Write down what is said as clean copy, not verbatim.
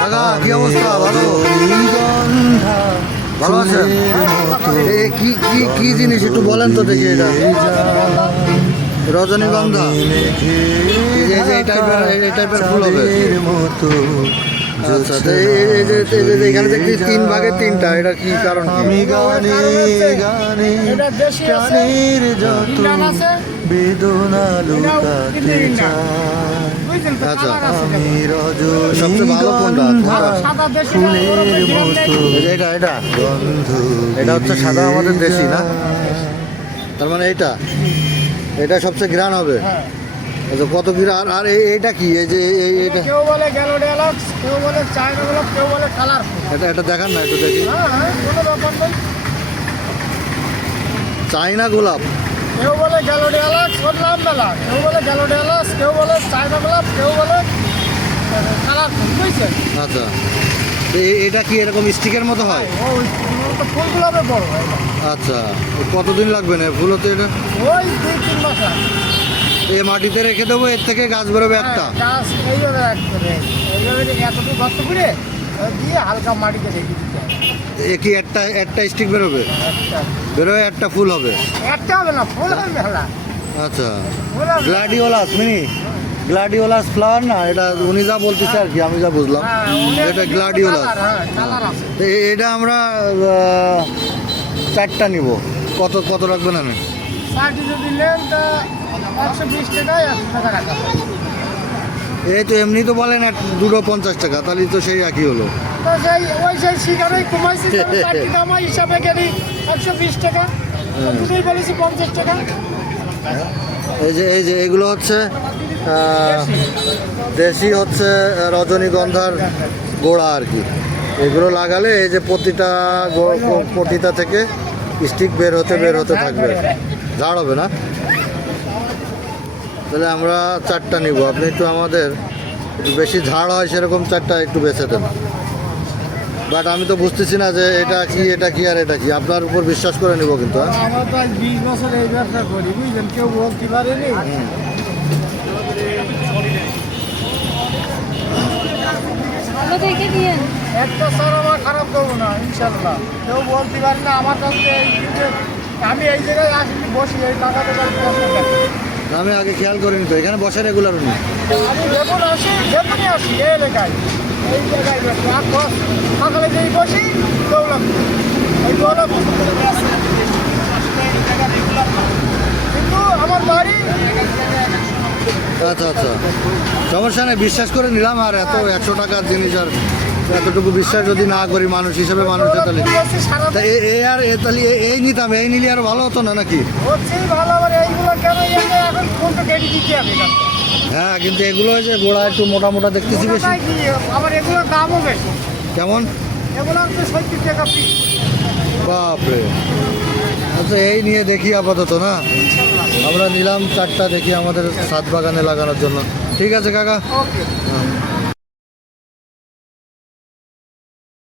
কাকা কি অবস্থা? ভালো ভালো আছেন? কি কি কি জিনিস একটু বলেন তো দেখি। এটা রজনীগন্ধা, এই টাইপের ফুল হবে। আচ্ছা, এখানে দেখি 3 ভাগে 3টা, এটা কি কারণ? আমি গানে গানে প্রাণের যত বেদনা লুকাতে চাই। আচ্ছা, আমি সবচেয়ে ভালো কোনটা? ফুলের মতো এটা এটা বন্ধু, এটা হচ্ছে সাদা, আমাদের দেশি না? তার মানে এটা সবচেয়ে গ্রান হবে। আচ্ছা, কত গ্রান? আর এইটা কি? এই যে এইটা কেউ বলে গ্যালোডিয়ালাক্স, কেউ বলে চায়না গোলাপ, কেউ বলে কালার। এটা দেখান না, একটু দেখি। কোনো ব্যাপার নেই। চাইনা গোলাপ, কেউ বলে গ্যালোডিয়ালাক্স, ওর নাম বেলা। কেউ বলে গ্যালোডিয়ালাক্স, কেউ বলে চায়না গোলাপ, কেউ বলে কালার, বুঝছেন? আচ্ছা। এটা কি এরকম স্টিকের মতো হয়? ওই তো ফুলগুলো হবে বড়। আচ্ছা, কতদিন লাগবে না ফুল হতে? এটা ওই 2-3 মাস লাগে। এই মাটিতে রেখে দেবো, এর থেকে গাছ বেরোবে একটা? গাছ এইভাবে রাখতে হবে, এইভাবে এতটুকু গর্ত করে দিয়ে হালকা মাটিতে রেখে দিতে হবে। এ কি একটা স্টিক বেরোবে? বেরোয় একটা ফুল হবে? একটা হবে না, ফুল হবে মেলা। আচ্ছা, ফুল হবে। গ্লাডিওলাস, গ্লাডিওলাস ফ্লাওয়ার না? এটা উনি যা বলতেছে আর কি, আমি যা বুঝলাম। এটা গ্লাডিওলাস। কালার আছে। এটা আমরা 4টা নিব। কত রাখবেন? আমি 60 যদি নেন তা 120 টাকায় 100 টাকা রাখা হবে। এই তো এমনি তো বলেন দুটো 50 টাকা, তাহলে তো সেই একই হলো। তো সেই শিকারেই কমাইছি, 60 টাকা আমার হিসাবে গেলি 120 টাকা। দুটোই বলেছি 50 টাকা। এই যে এগুলো হচ্ছে দেশি হচ্ছে রজনীগন্ধার গোড়া আর কি। এগুলো লাগালে এই যে প্রতিটা থেকে স্টিক বের হতে থাকবে, ঝাড় হবে না। তাহলে আমরা 4টা নিব। আপনি একটু আমাদের একটু বেশি ঝাড় হয় সেরকম 4টা একটু বেছে দেন। বাট আমি তো বুঝতেছি না যে এটা কি আর এটা কি। আপনার উপর বিশ্বাস করে নিব কিন্তু। আমরা তো 20 বছর এই ব্যবসা করি, বুঝলেন? কেউ বলতে পারেনি। একটা স্যার আমার খারাপ করবো না, ইনশাল্লাহ। কেউ বলতে পারে না আমার কাছে। আমি এই জায়গায় আসি, বসি, এই টাকা দেবার। আমি আগে খেয়াল করিনি তো, এখানে বসে রেগুলার উনি? আমি যখন আসি, যখনই আসি এই এলাকায়, এই জায়গায় বসি। আর সকালে যেই বসি দৌলত, এই দৌলত। কিন্তু আমার বাড়ি। আচ্ছা, সমস্যা নেই, বিশ্বাস করে নিলাম। আর এত 100 টাকার জিনিস আর এতটুকু বিশ্বাস যদি না করি মানুষ হিসেবে, মানুষের তাহলে তাহলে এই নিতাম। এই নিলে আরো ভালো হতো না নাকি? হচ্ছেই ভালো। আবার এইগুলো কেন এখন কোন তো কেটে দিতে হবে? হ্যাঁ, কিন্তু এগুলো যে গোড়া একটু মোটা দেখতেছি বেশি। আবার এগুলোর দামও বেশি। কেমন? এগুলো হচ্ছে 70 টাকা পিস। বাপরে। আচ্ছা, এই নিয়ে দেখি আপাতত না। আমরা নিলাম 4টা, দেখি আমাদের ছাদ বাগানে লাগানোর জন্য। ঠিক আছে কাকা। ওকে। হ্যাঁ।